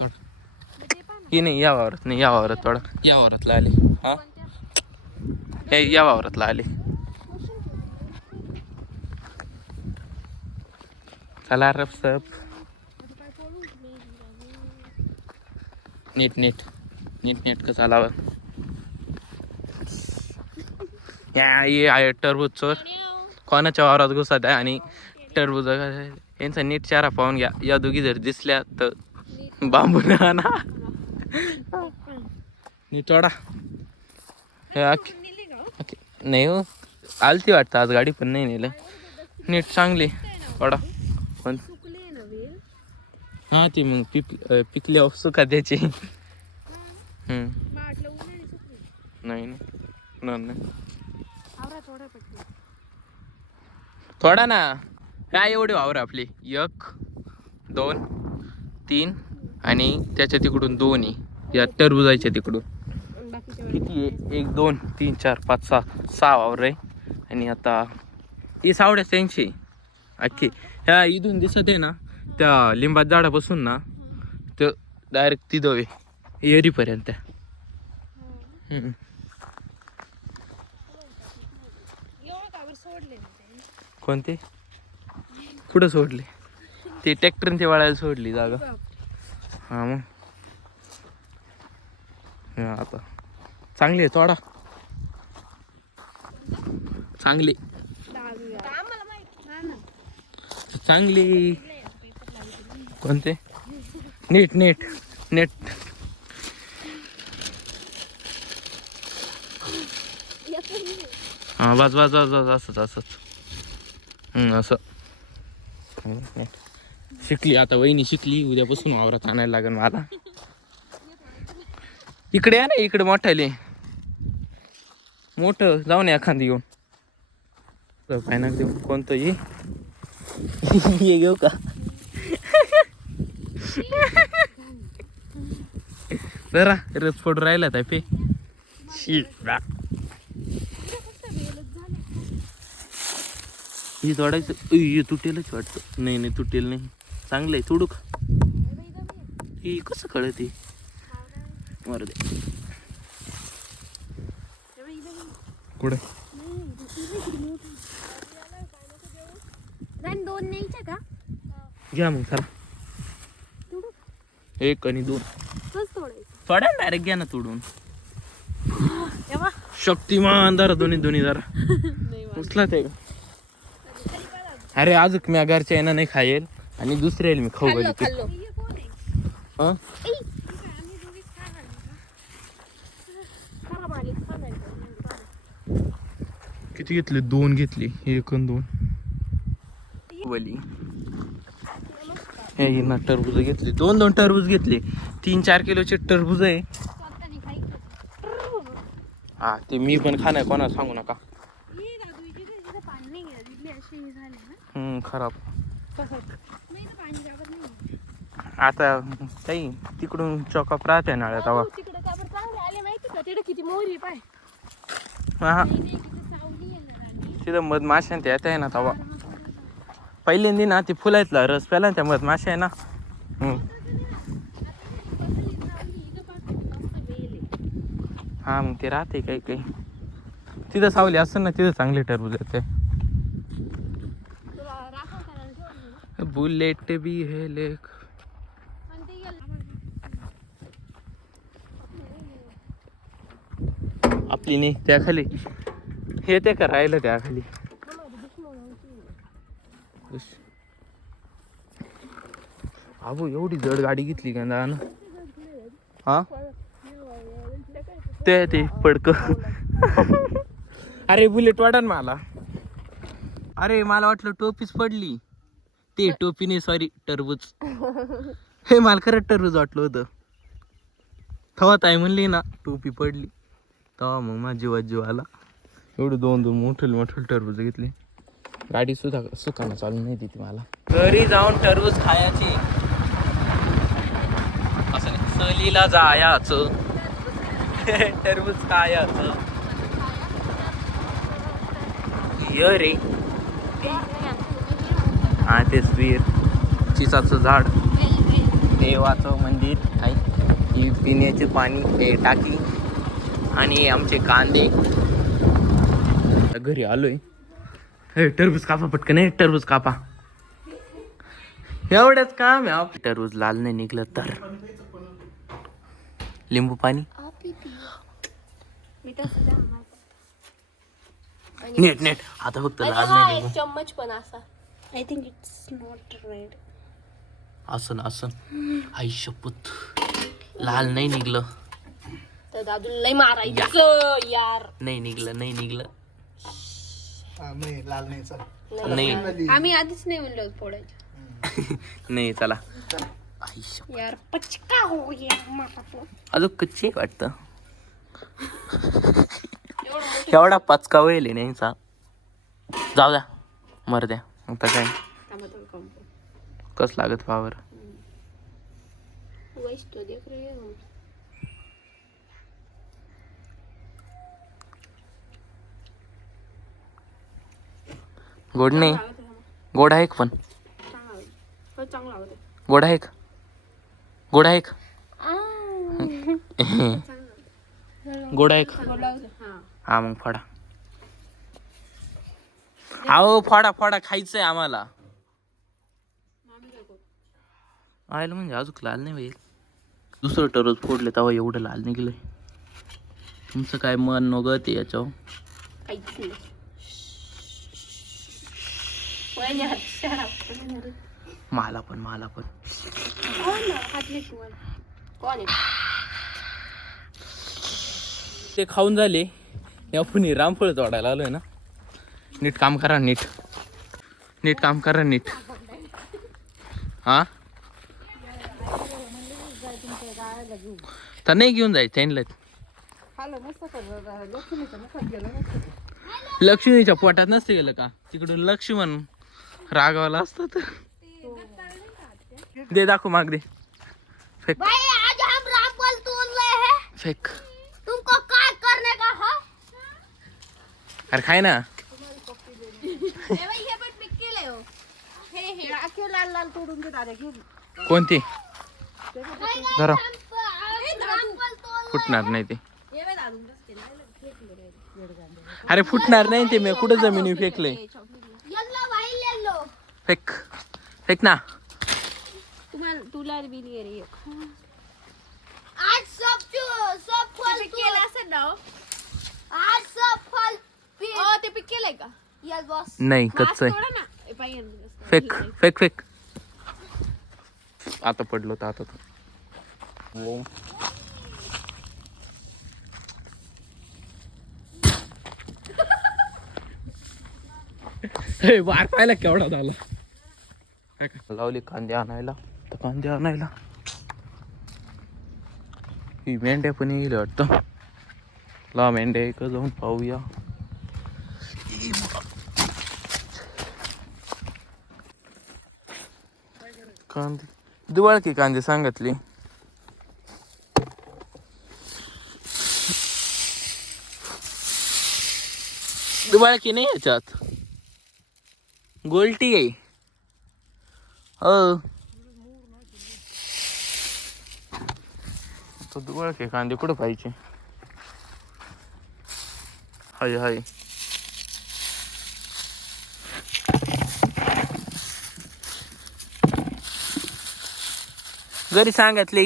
थोडं हे नाही या वावरात नाही या वावरात थोडं या वावरातला आले हा हे या वावरातला आले चला रपसप नीट नीट नीट नीट का चालावं या टरबूज चोर कोणाच्या वावरात घुसत आहे आणि टरबूज यांचा नीट चारा पाहून घ्या या दोघी जर दिसल्या तर बांबू ना नीट वाडा नाही हो आलती वाटतं आज गाडी पण नाही नेलं नीट चांगली वाडा पण हा ती मग पिकले सुका त्याची नाही नाही थोडा ना काय एवढे वावर आपली 1 2 3 आणि त्याच्या तिकडून 2 या टरबुजाच्या तिकडून किती आहे 1 2 3 4 5 6 वावर आहे आणि आता ही सावड्या त्यांची अख्खी ह्या इथून दिसत आहे ना त्या लिंबात झाडापासून ना तर डायरेक्ट ती दवे एरीपर्यंत कोणते कुठं सोडले ते ट्रॅक्टरने ते वाळायला सोडली जागा हा मग आता चांगली आहे थोडा चांगली चांगली कोणते नीट नीट नीट हा बस बस बस बस असंच असंच असं शिकली आता वहिनी शिकली उद्यापासून वावरात आणायला लागेल मला इकडे या ना इकडे मोठाले मोठं जाऊन एखादी घेऊन काय ना देऊ कोणतं ये घेऊ का जरा रस फोड राहिला त्या पे ही तोडायचं तुटेलच वाटतं नाही नाही तुटेल नाही चांगलं आहे तोडू का ही कसं कळत मारू दे कुठे घ्या मग चला 1 आणि 2 थोड्या डायरेक्ट घ्या ना तोडून शक्तिमान जरा दोन्ही जरा उचला ते अरे अजून मी घरच्या यांना नाही खाईल आणि दुसऱ्या मी खाऊ घाली किती घेतले 2 घेतली 1 आणि 2 वली हे ना टरबूज घेतली 2 टरबूज घेतले 3-4 किलोचे टरबूज आहे हा ते मी पण खाणार कोणाला सांगू नका खराब आता काही तिकडून चॉकअप राहते नाळ्यात हवा हा तिथं मधमाशा ते येत आहे ना तवा पहिल्यांदा ना ते फुलायतला रस प्याला त्या मधमाशा आहे ना हा मग ते राहते काही काही तिथं सावली असतं ना तिथं चांगले टरबूज येते बुलेट भी है लेक आपली नाही त्या खाली हे ते का राहिलं त्या खाली अबो एवढी जड गाडी घेतली का ना हा ते पडक अरे बुलेट वाढन मला अरे मला वाटलं टोपीच पडली ते टोपी नाही सॉरी टरबूज हे मला खरंच टरबूज वाटलं होतं थवा ताई म्हणली ना टोपी पडली तेव्हा मग माझा जीव आला एवढे 2 मोठे टरबूज घेतले गाडी सुद्धा सुखानं चालू नाही देते मला घरी जाऊन टरबूज खायची असं नाही सहलीला जायचं टरबूज खायचं ये रे हा तेच वीर चिचाचं झाड देवाचं मंदिर आहे. ही पिण्याचे पाणी हे टाकी आणि आमचे कांदे. घरी आलोय. हे टरबूज कापा पटकन. हे टरबूज कापा. एवढंच काम आहे. टरबूज लाल नाही निघलं तर लिंबू पाणी. नेट नेट आता फक्त लाल नाही निघू. चम्मच पण असा. I think it's not red. असं असं आई शपथ लाल नाही निघलं तर दादू लय मारायचं यार. नाही निघलं नाही निघलं नाही लाल नाही चल. नाही आम्ही आधीच नाही म्हणलो फोडायचं. नाही चला. आई शपथ यार पचका हो गया माझा तो. अजून कच्चे वाटतं. एवढा पचका होईल नाहीचा. जाऊ द्या मर द्या. आता काय कस लागत पावर. तो देख रहे हो. गोड नाही. गोड आहे का पण. चांगला होता. गोड आहे का. गोड आहे का. गोड आहे का. हा मग फोडा. अहो फोडा फोडा खायचंय आम्हाला. आयला म्हणजे अजून लाल नाही होईल. दुसरं टरबूज फोडले तेव्हा एवढं लाल निघलंय. तुमचं काय मन नगत आहे याच्यावर. मला पण ते खाऊन झाले. आपण रामफळ तोडायला आलोय ना. नीट काम करा. नीट काम करा नीट. हा तर नाही घेऊन जायचं त्यांना. लक्ष्मीच्या पोटात नसते गेलं का. तिकडून लक्ष्मण रागावाला असतो तर. दे दाखव माग दे. फेक भाई आज हम रामफल तोड़ रहे हैं. फेक. तुमको काय करने का है. अरे खाय ना. हे पण पिक्के ले हो. हे आखे लाल लाल तोडून दे दादा घेऊन. कोणती धरा. रामफल तोड़. फुटणार नाही ते. अरे फुटणार नाही ते. मी कुठं जमिनी फेकले. येल्लो भाई येल्लो. फेक फेक ना. तुला बी नाही रे. आज सब फल केला असेल ना. आज सब फल ते पिक केलंय का. Yes boss. नाही कच्च आहे. थोडा ना पाहिजे. Fake fake fake. आता पडलो तर आता हो. वार पाहिला केवढा झाला. लावली कांदे आणायला तर कांदे आणायला. ही मेंढ्या पण येईल वाटतं. ला मेंढ्या एक जाऊन पाहूया. कांदे दिवाळकी कांदे सांगितली. दिवाळकी नाही याच्यात. गोलटी आहे. तो दिवाळकी कांदे कुठं पाहिजे. हाय हाय. घरी सांगितले